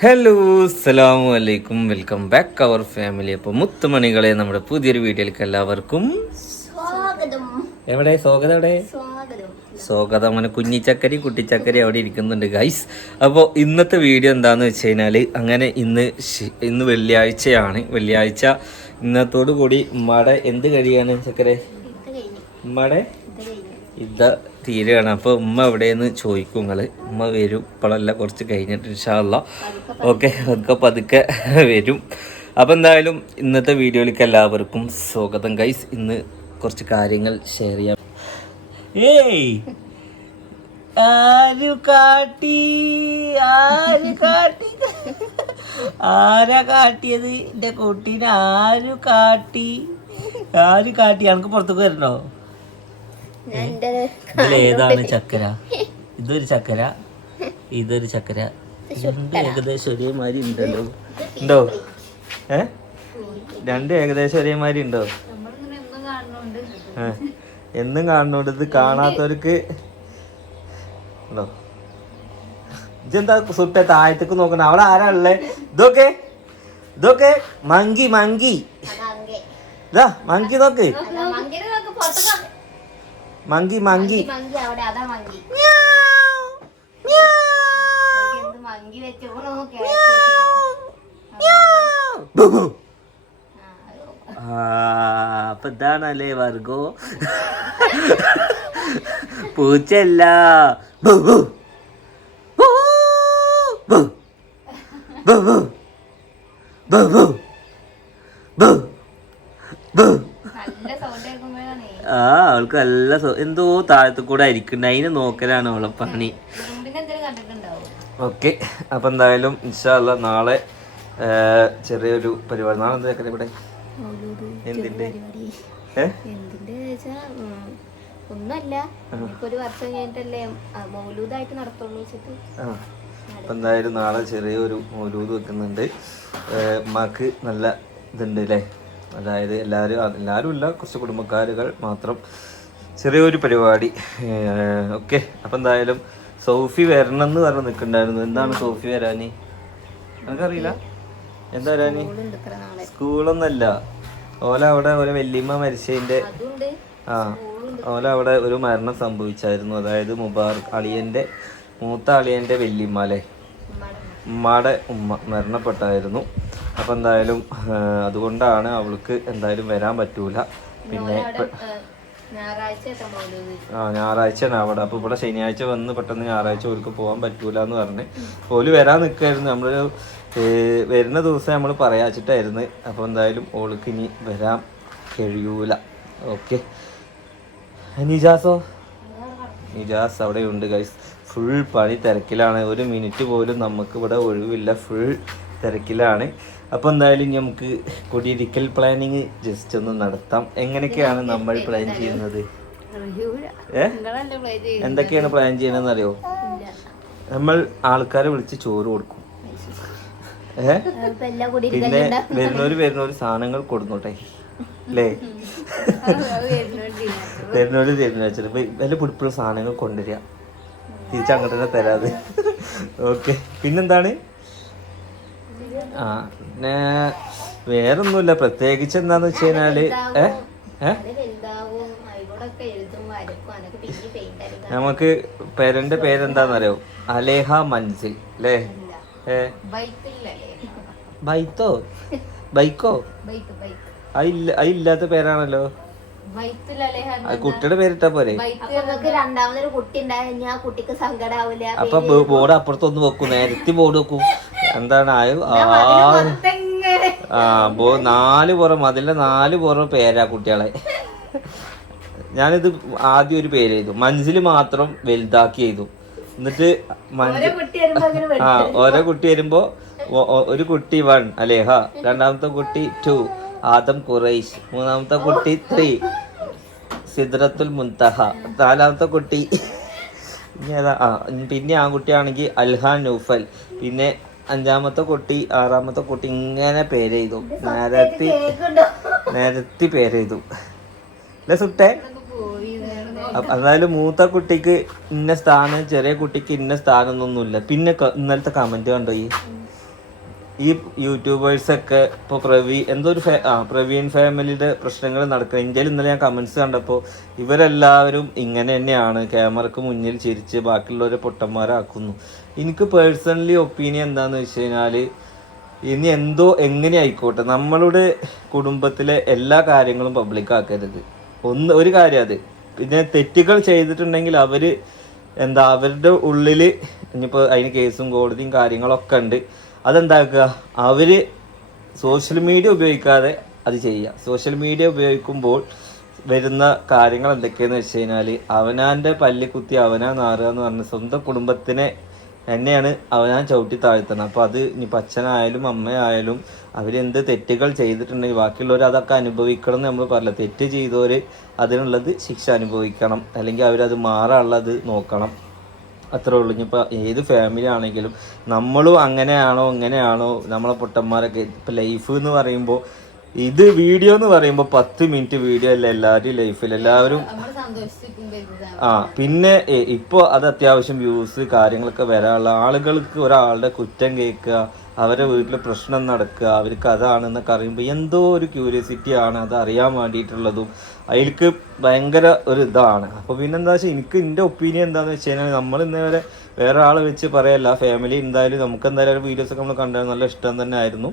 Hello അസ്സലാമു അലൈക്കും welcome back അവർ family അപ്പോൾ മുത്തുമണികളെ നമ്മുടെ പുതിയൊരു വീഡിയോയിലേക്ക് എല്ലാവർക്കും സ്വാഗതം. എവിടെ? സ്വാഗതം എവിടെ? സ്വാഗതം. അങ്ങനെ കുഞ്ഞിച്ചക്കരി കുട്ടിച്ചക്കരി അവിടെ ഇരിക്കുന്നുണ്ട് ഗൈസ് അപ്പോൾ ഇന്നത്തെ വീഡിയോ എന്താന്ന് വെച്ച് കഴിഞ്ഞാൽ അങ്ങനെ ഇന്ന് ഇന്ന് വെള്ളിയാഴ്ചയാണ്. വെള്ളിയാഴ്ച ഇന്നത്തോടു കൂടി ഉമ്മയുടെ എന്ത് കഴിയാണ് ചക്കരെ? ഉമ്മയുടെ ഇത് തീരുകയാണ്. അപ്പോൾ ഉമ്മ എവിടെയെന്ന് ചോദിക്കും നിങ്ങൾ ഉമ്മ വരും. ഇപ്പോഴല്ല കുറച്ച് കഴിഞ്ഞിട്ട് ഇൻഷാല്ല ഓക്കെ ഒക്കെ പതുക്കെ വരും. അപ്പോൾ എന്തായാലും ഇന്നത്തെ വീഡിയോയിലേക്ക് എല്ലാവർക്കും സ്വാഗതം. ഗൈസ് ഇന്ന് കുറച്ച് കാര്യങ്ങൾ ഷെയർ ചെയ്യാം. ഏയ്! ആരു കാട്ടി? ആര് കാട്ടി? ആരാ കാട്ടിയത്? എന്റെ കുട്ടീനെ ആരു കാട്ടി? ആര് കാട്ടി? അനക്ക് പുറത്തേക്ക് വരണോ? ഇതിലേതാണ് ചക്കര? ഇതൊരു ചക്കര. ഇതൊരു ചക്കര. രണ്ടും ഏകദേശം ഒരേമാതിരി ഉണ്ടല്ലോ. ഉണ്ടോ? ഏ? രണ്ടും ഏകദേശം ഒരേമാതിരി ഉണ്ടോ? എന്നും കാണുന്നുണ്ട് ഇത് കാണാത്തവർക്ക് ഉണ്ടോ? ഇതെന്താ സുട്ട താഴത്തേക്ക് നോക്കണ? അവിടെ ആരാ ഉള്ളേ? ഇതൊക്കെ? ഇതൊക്കെ? Monkey monkey. ഇതാ മങ്കി നോക്ക്. മങ്കി മങ്കി മങ്കി അവിടെ അതാ മങ്കി എന്ത് മങ്കി വെച്ച് ബുബു. ആ, അപ്പൊ ഇതാണല്ലേ വർഗോ പൂച്ചല്ല. ബു. ബു. ബു. ബു. നല്ല സൗണ്ട് കേൾക്കുമ്പോഴാണ് ആ അവൾക്ക് നല്ല എന്തോ താഴത്തു കൂടെ ആയിരിക്കുന്നുണ്ട് അതിന് നോക്കലാണ് അവളെ പണി. ഓക്കെ. അപ്പം എന്തായാലും ഇൻഷാല്ല നാളെ ചെറിയൊരു പരിപാടി. നാളെ എന്താ ഇവിടെ? വെച്ചാ ഒന്നല്ല ഒരു വർഷം കഴിഞ്ഞിട്ടല്ലേ ആ, മൗലൂദായിട്ട് നടത്തുള്ളൂ വെച്ചിട്ട്. ആ. അപ്പം എന്തായാലും നാളെ ചെറിയൊരു മൗലൂദ് വെക്കുന്നുണ്ട്. മാക്ക് ഉമ്മാക്ക് നല്ല ഇതുണ്ട് അല്ലേ അതായത് എല്ലാവരും എല്ലാവരും ഇല്ല കുറച്ച് കുടുംബക്കാരുകൾ മാത്രം ചെറിയൊരു പരിപാടി. ഓക്കെ അപ്പം എന്തായാലും സോഫി വരണം എന്ന് പറഞ്ഞ് നിൽക്കണ്ടായിരുന്നു. എന്താണ് സോഫി വരാനി? എനിക്കറിയില്ല എന്താ വരാനി? സ്കൂളൊന്നല്ല. ഓല അവിടെ ഒരു വല്യമ്മ മരിച്ചതിന്റെ ആ ഓല അവിടെ ഒരു മരണം സംഭവിച്ചായിരുന്നു. അതായത് മുബാർ അളിയന്റെ മൂത്ത അളിയന്റെ വല്യമ്മ അല്ലേ? ഉമ്മയുടെ ഉമ്മ മരണപ്പെട്ടായിരുന്നു. അപ്പം എന്തായാലും അതുകൊണ്ടാണ് അവൾക്ക് എന്തായാലും വരാൻ പറ്റൂല. പിന്നെ ആ ഞായറാഴ്ചയാണ് അവിടെ. അപ്പോൾ ഇവിടെ ശനിയാഴ്ച വന്ന് പെട്ടെന്ന് ഞായറാഴ്ച ഓർക്ക് പോകാൻ പറ്റൂല എന്ന് പറഞ്ഞ് ഓൽ വരാൻ നിൽക്കായിരുന്നു നമ്മൾ വരുന്ന ദിവസം നമ്മൾ പറയാച്ചിട്ടായിരുന്നു. അപ്പോൾ എന്തായാലും ഓൾക്ക് ഇനി വരാൻ കഴിയൂല. ഓക്കെ. നിജാസോ? നിജാസ് അവിടെ ഉണ്ട് ഗൈസ് ഫുൾ പണി തിരക്കിലാണ്. ഒരു മിനിറ്റ് പോലും നമുക്ക് ഇവിടെ ഒഴിവില്ല. ഫുൾ തിരക്കിലാണ്. അപ്പോൾ എന്തായാലും നമുക്ക് കുടിയിരിക്കൽ പ്ലാനിങ് ജസ്റ്റ് ഒന്ന് നടത്താം. എങ്ങനെയൊക്കെയാണ് നമ്മൾ പ്ലാൻ ചെയ്യുന്നത്? എന്തൊക്കെയാണ് പ്ലാൻ ചെയ്യണമെന്ന് അറിയോ നമ്മൾ ആൾക്കാരെ വിളിച്ച് ചോറ് കൊടുക്കും. പിന്നെ വരുന്നവര് വരുന്നവര് സാധനങ്ങൾ കൊടുന്നോട്ടെ. അല്ലേ വരുന്നവര് തരുന്ന വല്ല വില പിടിപ്പുള്ള സാധനങ്ങൾ കൊണ്ടുവരിക തിരിച്ച് അങ്ങോട്ട് തന്നെ തരാതെ. ഓക്കെ. പിന്നെന്താണ്? ആ പിന്നെ വേറൊന്നുമില്ല. പ്രത്യേകിച്ച് എന്താന്ന് വെച്ച് കഴിഞ്ഞാൽ നമുക്ക് പേരന്റെ പേരെന്താന്നറിയോ? അലേഹ മൻസിൽ അല്ലേ ബൈത്തോ? ബൈക്കോ? Bike bike. അതില്ല അതില്ലാത്ത പേരാണല്ലോ. കുട്ടിയുടെ പേരിട്ടാ പോരെ. സങ്കടാവില്ല അപ്പൊ ബോർഡ് അപ്പുറത്തൊന്ന് വെക്കും. നേരത്തെ ബോർഡ് വെക്കും. എന്താണ് ആയോ ആ അപ്പോ നാല് പുറം അതിലെ നാല് പുറം പേരാ കുട്ടികളെ. ഞാനിത് ആദ്യം ഒരു പേര് ചെയ്തു. മനസ്സിൽ മാത്രം വലുതാക്കി ചെയ്തു. എന്നിട്ട് ആ ഓരോ കുട്ടി വരുമ്പോ ഒരു കുട്ടി വൺ അലേഹ രണ്ടാമത്തെ കുട്ടി ടു ആദം ഖുറൈഷ് മൂന്നാമത്തെ കുട്ടി ത്രീ സിദ്രത്തുൽ മുൻതഹ. നാലാമത്തെ കുട്ടി ഇനി ഏതാ? ആ പിന്നെ ആൺകുട്ടിയാണെങ്കിൽ അൽഹാൻ നൂഫൽ. പിന്നെ അഞ്ചാമത്തെ കുട്ടി ആറാമത്തെ കുട്ടി ഇങ്ങനെ പേരെയ്തു നേരത്തി നേരത്തി പേരെയ്തു അല്ലേ സുട്ടേ? എന്നാലും മൂത്ത കുട്ടിക്ക് ഇന്ന സ്ഥാനം ചെറിയ കുട്ടിക്ക് ഇന്ന സ്ഥാനം ഒന്നുമില്ല പിന്നെ ഇന്നലത്തെ കമന്റ് കണ്ടോ ഈ? ഈ യൂട്യൂബേഴ്സൊക്കെ ഇപ്പോൾ പ്രവീ എന്തോ ഒരു ആ പ്രവീൺ ഫാമിലിയുടെ പ്രശ്നങ്ങൾ നടക്കുക ഇന്ത്യയിൽ ഇന്നലെ ഞാൻ കമൻസ് കണ്ടപ്പോൾ ഇവരെല്ലാവരും ഇങ്ങനെ തന്നെയാണ്. ക്യാമറക്ക് മുന്നിൽ ചിരിച്ച് ബാക്കിയുള്ളവരെ പൊട്ടന്മാരാക്കുന്നു. എനിക്ക് പേഴ്സണലി ഒപ്പീനിയൻ എന്താണെന്ന് വെച്ച് കഴിഞ്ഞാൽ ഇനി എന്തോ എങ്ങനെ ആയിക്കോട്ടെ നമ്മളുടെ കുടുംബത്തിലെ എല്ലാ കാര്യങ്ങളും പബ്ലിക്കാക്കരുത് ഒന്ന് ഒരു കാര്യം അത്. പിന്നെ തെറ്റുകൾ ചെയ്തിട്ടുണ്ടെങ്കിൽ അവർ എന്താ അവരുടെ ഉള്ളിൽ ഇനിയിപ്പോൾ അതിന് കേസും കോടതിയും കാര്യങ്ങളൊക്കെ ഉണ്ട്. അതെന്താക്കുക? അവർ സോഷ്യൽ മീഡിയ ഉപയോഗിക്കാതെ അത് ചെയ്യുക. സോഷ്യൽ മീഡിയ ഉപയോഗിക്കുമ്പോൾ വരുന്ന കാര്യങ്ങൾ എന്തൊക്കെയാന്ന് വെച്ച് കഴിഞ്ഞാൽ അവനാന്റെ പല്ലിക്കുത്തി അവനാ നാറുക എന്ന് പറഞ്ഞ സ്വന്തം കുടുംബത്തിനെ എന്നെയാണ് അവനാൻ ചവിട്ടി താഴ്ത്തണം അപ്പോൾ അത് ഇനിയിപ്പോൾ അച്ഛനായാലും അമ്മയായാലും അവരെന്ത് തെറ്റുകൾ ചെയ്തിട്ടുണ്ടെങ്കിൽ ബാക്കിയുള്ളവർ അതൊക്കെ അനുഭവിക്കണം എന്ന് നമ്മൾ പറയില്ല തെറ്റ് ചെയ്തവർ അതിനുള്ളത് ശിക്ഷ അനുഭവിക്കണം. അല്ലെങ്കിൽ അവരത് മാറാനുള്ളത് നോക്കണം. അത്രേ ഉള്ളൂ ഇനിയിപ്പോൾ ഏത് ഫാമിലി ആണെങ്കിലും നമ്മളും അങ്ങനെയാണോ ഇങ്ങനെയാണോ നമ്മളെ പൊട്ടന്മാരൊക്കെ ഇപ്പം ലൈഫ് എന്ന് പറയുമ്പോൾ ഇത് വീഡിയോ എന്ന് പറയുമ്പോൾ പത്ത് മിനിറ്റ് വീഡിയോ അല്ല എല്ലാവരുടെയും ലൈഫിൽ എല്ലാവരും. ആ പിന്നെ ഇപ്പോൾ അത് അത്യാവശ്യം വ്യൂസ് കാര്യങ്ങളൊക്കെ വരാനുള്ള ആളുകൾക്ക് ഒരാളുടെ കുറ്റം കേൾക്കുക അവരെ വീട്ടിൽ പ്രശ്നം നടക്കുക അവർക്ക് അതാണെന്നൊക്കെ അറിയുമ്പോൾ എന്തോ ഒരു ക്യൂരിയസിറ്റി ആണ് അത് അറിയാൻ വേണ്ടിയിട്ടുള്ളതും അതിലേക്ക് ഭയങ്കര ഒരു ഇതാണ്. അപ്പോൾ പിന്നെ എന്താ വെച്ചാൽ എനിക്ക് എന്റെ ഒപ്പീനിയൻ എന്താണെന്ന് വെച്ച് കഴിഞ്ഞാൽ നമ്മൾ ഇന്നേ വരെ വേറെ ആളെ വെച്ച് പറയല്ല. ഫാമിലി എന്തായാലും നമുക്ക് എന്തായാലും വീഡിയോസൊക്കെ നമ്മൾ കണ്ടത് നല്ല ഇഷ്ടം തന്നെ ആയിരുന്നു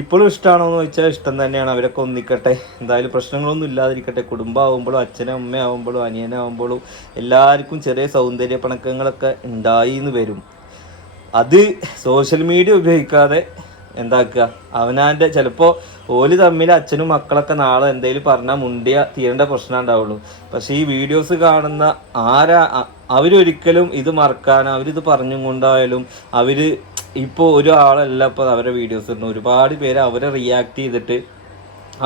ഇപ്പോഴും ഇഷ്ടമാണോ എന്ന് വെച്ചാൽ ഇഷ്ടം തന്നെയാണ്. അവരൊക്കെ ഒന്നിക്കട്ടെ. എന്തായാലും പ്രശ്നങ്ങളൊന്നും ഇല്ലാതിരിക്കട്ടെ. കുടുംബമാകുമ്പോഴും അച്ഛനും അമ്മയാവുമ്പോഴും അനിയനാവുമ്പോഴും എല്ലാവർക്കും ചെറിയ സൗന്ദര്യ പണക്കങ്ങളൊക്കെ ഉണ്ടായി എന്ന് വരും. അത് സോഷ്യൽ മീഡിയ ഉപയോഗിക്കാതെ എന്താക്കുക? അവനാന്റെ ചിലപ്പോൾ ഓൽ തമ്മിൽ അച്ഛനും മക്കളൊക്കെ നാളെ എന്തെങ്കിലും പറഞ്ഞാൽ മുണ്ടിയ തീരേണ്ട പ്രശ്നം ഉണ്ടാവുള്ളൂ. പക്ഷെ ഈ വീഡിയോസ് കാണുന്ന ആരാ അവരൊരിക്കലും ഇത് മറക്കാൻ അവരിത് പറഞ്ഞും കൊണ്ടായാലും അവർ ഇപ്പോൾ ഒരാളല്ല ഇപ്പോൾ അവരെ വീഡിയോസ് ഇടുന്നു ഒരുപാട് പേര് അവരെ റിയാക്ട് ചെയ്തിട്ട്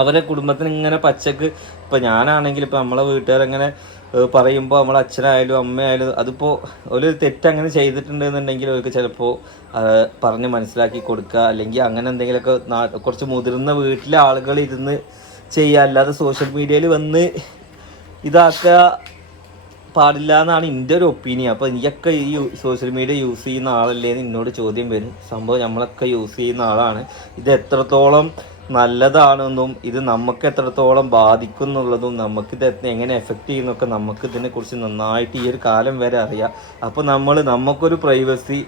അവരെ കുടുംബത്തിന് ഇങ്ങനെ പച്ചക്ക് ഇപ്പൊ ഞാനാണെങ്കിൽ ഇപ്പൊ നമ്മളെ വീട്ടുകാരങ്ങനെ പറയുമ്പോൾ നമ്മളെ അച്ഛനായാലും അമ്മയായാലും അതിപ്പോൾ ഒരു തെറ്റ് അങ്ങനെ ചെയ്തിട്ടുണ്ടെന്നുണ്ടെങ്കിൽ അവർക്ക് ചിലപ്പോൾ പറഞ്ഞ് മനസ്സിലാക്കി കൊടുക്കുക. അല്ലെങ്കിൽ അങ്ങനെ എന്തെങ്കിലുമൊക്കെ കുറച്ച് മുതിർന്ന വീട്ടിലെ ആളുകൾ ഇരുന്ന് ചെയ്യുക. അല്ലാതെ സോഷ്യൽ മീഡിയയിൽ വന്ന് ഇതാക്കുക പാടില്ല എന്നാണ് എന്റെ ഒരു ഒപ്പീനിയൻ അപ്പോൾ എനിക്കൊക്കെ ഈ സോഷ്യൽ മീഡിയ യൂസ് ചെയ്യുന്ന ആളല്ലേ എന്ന് എന്നോട് ചോദ്യം വരും. സംഭവം നമ്മളൊക്കെ യൂസ് ചെയ്യുന്ന ആളാണ്. ഇത് എത്രത്തോളം നല്ലതാണെന്നും ഇത് നമുക്ക് എത്രത്തോളം ബാധിക്കും എന്നുള്ളതും നമുക്ക് ഇത് എങ്ങനെ എഫക്റ്റ് ചെയ്യുന്നൊക്കെ നമുക്ക് ഇതിനെക്കുറിച്ച് നന്നായിട്ട് ഈ ഒരു കാലം വരെ അറിയാം. അപ്പോൾ നമ്മൾ നമുക്കൊരു പ്രൈവസി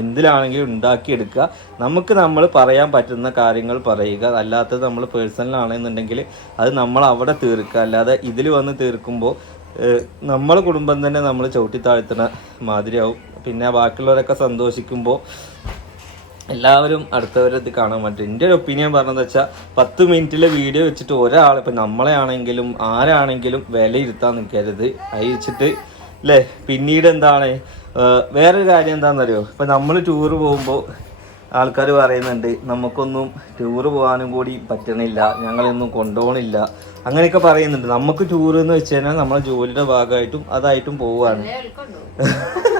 എന്തിലാണെങ്കിലും ഉണ്ടാക്കിയെടുക്കുക. നമുക്ക് നമ്മൾ പറയാൻ പറ്റുന്ന കാര്യങ്ങൾ പറയുക. അല്ലാത്തത് നമ്മൾ പേഴ്സണലാണെന്നുണ്ടെങ്കിൽ അത് നമ്മൾ അവിടെ തീർക്കുക. അല്ലാതെ ഇതിൽ വന്ന് തീർക്കുമ്പോൾ നമ്മളെ കുടുംബം തന്നെ നമ്മൾ ചവിട്ടി താഴ്ത്തണ മാതിരിയാവും. പിന്നെ ബാക്കിയുള്ളവരൊക്കെ സന്തോഷിക്കുമ്പോൾ എല്ലാവരും അടുത്തവരത് കാണാൻ പറ്റും. എന്റെ ഒരു ഒപ്പീനിയൻ പറഞ്ഞതെന്ന് വെച്ചാൽ പത്ത് മിനിറ്റിലെ വീഡിയോ വെച്ചിട്ട് ഒരാൾ ഇപ്പം നമ്മളെ ആണെങ്കിലും ആരാണെങ്കിലും വിലയിരുത്താൻ നിൽക്കരുത്. അയച്ചിട്ട് അല്ലേ പിന്നീട് എന്താണ്? വേറൊരു കാര്യം എന്താണെന്നറിയോ? ഇപ്പം നമ്മൾ ടൂറ് പോകുമ്പോൾ ആൾക്കാർ പറയുന്നുണ്ട് നമുക്കൊന്നും ടൂറ് പോകാനും കൂടി പറ്റണില്ല ഞങ്ങളൊന്നും കൊണ്ടുപോകണില്ല അങ്ങനെയൊക്കെ പറയുന്നുണ്ട്. നമുക്ക് ടൂർ എന്ന് വെച്ച് കഴിഞ്ഞാൽ നമ്മളെ ജോലിയുടെ ഭാഗമായിട്ടും അതായിട്ടും പോവുകയാണ്?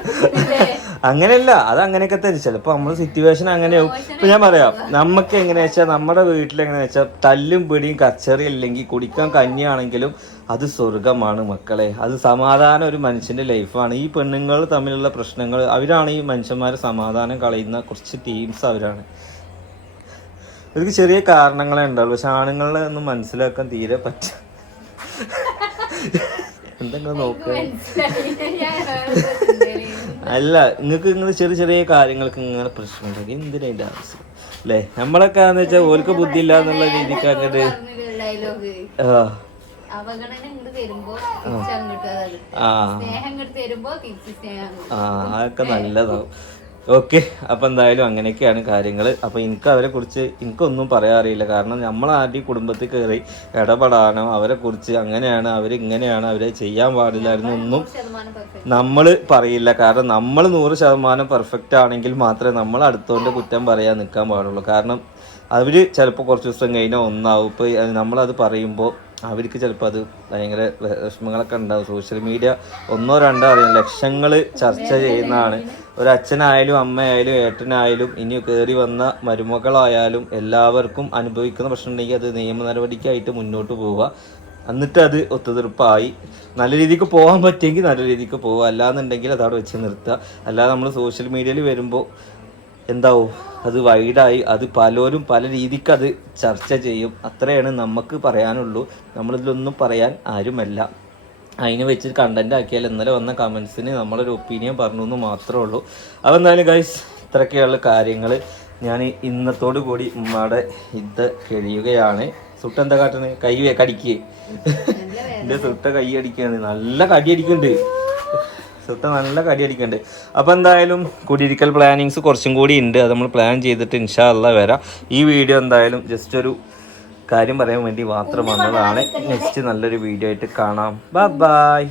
അങ്ങനെയല്ല അത് അങ്ങനെയൊക്കെ തന്നെ. ചിലപ്പോൾ നമ്മൾ സിറ്റുവേഷൻ അങ്ങനെയാവും. ഇപ്പൊ ഞാൻ പറയാം നമുക്ക് എങ്ങനെയാ വെച്ചാൽ നമ്മുടെ വീട്ടിൽ എങ്ങനെയാ വെച്ചാൽ തല്ലും പിടിയും കച്ചറി അല്ലെങ്കിൽ കുടിക്കാൻ കഞ്ഞിയാണെങ്കിലും അത് സ്വർഗമാണ് മക്കളെ. അത് സമാധാനം ഒരു മനുഷ്യന്റെ ലൈഫാണ് ഈ പെണ്ണുങ്ങൾ തമ്മിലുള്ള പ്രശ്നങ്ങൾ അവരാണ് ഈ മനുഷ്യന്മാരെ സമാധാനം കളയുന്ന കുറച്ച് ടീംസ് അവരാണ്. ഇവർക്ക് ചെറിയ കാരണങ്ങളെ ഉണ്ടാവുള്ളൂ. പക്ഷെ ആണുങ്ങളെ ഒന്നും മനസ്സിലാക്കാൻ തീരെ പറ്റ എന്തെങ്കിലും നോക്കുക അല്ല നിങ്ങൾക്ക് ഇങ്ങനെ ചെറിയ ചെറിയ കാര്യങ്ങൾക്ക് ഇങ്ങനെ പ്രശ്നമുണ്ടെങ്കിൽ എന്തിനാ അതിന്റെ ആവശ്യം? അല്ലേ? നമ്മളൊക്കെ എന്ന് വെച്ചാൽ ഓർക്ക് ബുദ്ധി ഇല്ല എന്നുള്ള രീതിക്ക് അങ്ങനെ അങ്ങോട്ട്. ആ അതൊക്കെ നല്ലതാവും. ഓക്കെ അപ്പം എന്തായാലും അങ്ങനെയൊക്കെയാണ് കാര്യങ്ങൾ അപ്പോൾ എനിക്ക് അവരെ കുറിച്ച് എനിക്കൊന്നും പറയാൻ അറിയില്ല. കാരണം നമ്മൾ ആദ്യം കുടുംബത്തിൽ കയറി ഇടപെടാനോ അവരെ കുറിച്ച് അങ്ങനെയാണ് അവർ ഇങ്ങനെയാണ് അവരെ ചെയ്യാൻ പാടില്ലായിരുന്നു ഒന്നും. നമ്മൾ പറയില്ല. കാരണം നമ്മൾ നൂറ് ശതമാനം പെർഫെക്റ്റ് ആണെങ്കിൽ മാത്രമേ നമ്മൾ അടുത്തോണ്ട് കുറ്റം പറയാൻ നിൽക്കാൻ പാടുള്ളൂ. കാരണം അവർ ചിലപ്പോൾ കുറച്ച് ദിവസം കഴിഞ്ഞാൽ ഒന്നാവും. ഇപ്പോൾ നമ്മളത് പറയുമ്പോൾ അവർക്ക് ചിലപ്പോൾ അത് ഭയങ്കര വിഷമങ്ങളൊക്കെ ഉണ്ടാവും. സോഷ്യൽ മീഡിയ ഒന്നോ രണ്ടോ അറിയാം. ലക്ഷങ്ങൾ ചർച്ച ചെയ്യുന്നതാണ്. ഒരു അച്ഛനായാലും അമ്മയായാലും ഏട്ടനായാലും ഇനി കയറി വന്ന മരുമകളായാലും എല്ലാവർക്കും അനുഭവിക്കുന്ന പ്രശ്നം ഉണ്ടെങ്കിൽ അത് നിയമ നടപടിക്കായിട്ട് മുന്നോട്ട് പോവുക. എന്നിട്ട് അത് ഒത്തുതീർപ്പായി. നല്ല രീതിക്ക് പോകാൻ പറ്റിയെങ്കിൽ നല്ല രീതിക്ക് പോവുക. അല്ലാന്നുണ്ടെങ്കിൽ അത് അവിടെ വെച്ച് നിർത്തുക. അല്ലാതെ നമ്മൾ സോഷ്യൽ മീഡിയയിൽ വരുമ്പോൾ എന്താവും? അത് വൈഡായി അത് പലരും പല രീതിക്ക് അത് ചർച്ച ചെയ്യും. അത്രയാണ് നമുക്ക് പറയാനുള്ളൂ. നമ്മളിതിലൊന്നും പറയാൻ ആരുമല്ല. അതിന് വെച്ച് കണ്ടന്റ് ആക്കിയാൽ ഇന്നലെ വന്ന കമൻസിന് നമ്മളൊരു ഒപ്പീനിയൻ പറഞ്ഞു എന്ന് മാത്രമേ ഉള്ളൂ. അപ്പോൾ എന്തായാലും ഗൈസ് ഇത്രയൊക്കെയുള്ള കാര്യങ്ങൾ ഞാൻ ഇന്നത്തോടു കൂടി ഉമ്മയുടെ ഇത് കഴിയുകയാണ്. സുട്ട എന്താ കാട്ടുന്നത് കൈ കടിക്കേ. എന്റെ സുട്ട കൈ അടിക്കാണ്. നല്ല കടി അടിക്കുന്നുണ്ട്. സുട്ട നല്ല കടി അടിക്കുന്നുണ്ട് അപ്പോൾ എന്തായാലും കുടിയിരിക്കൽ പ്ലാനിങ്സ് കുറച്ചും കൂടി ഉണ്ട് അത് നമ്മൾ പ്ലാൻ ചെയ്തിട്ട് ഇൻഷാ അല്ല വരാം. ഈ വീഡിയോ എന്തായാലും ജസ്റ്റ് ഒരു കാര്യം പറയാൻ വേണ്ടി മാത്രം വന്നതാണ്. നെക്സ്റ്റ് നല്ലൊരു വീഡിയോ ആയിട്ട് കാണാം. Bye bye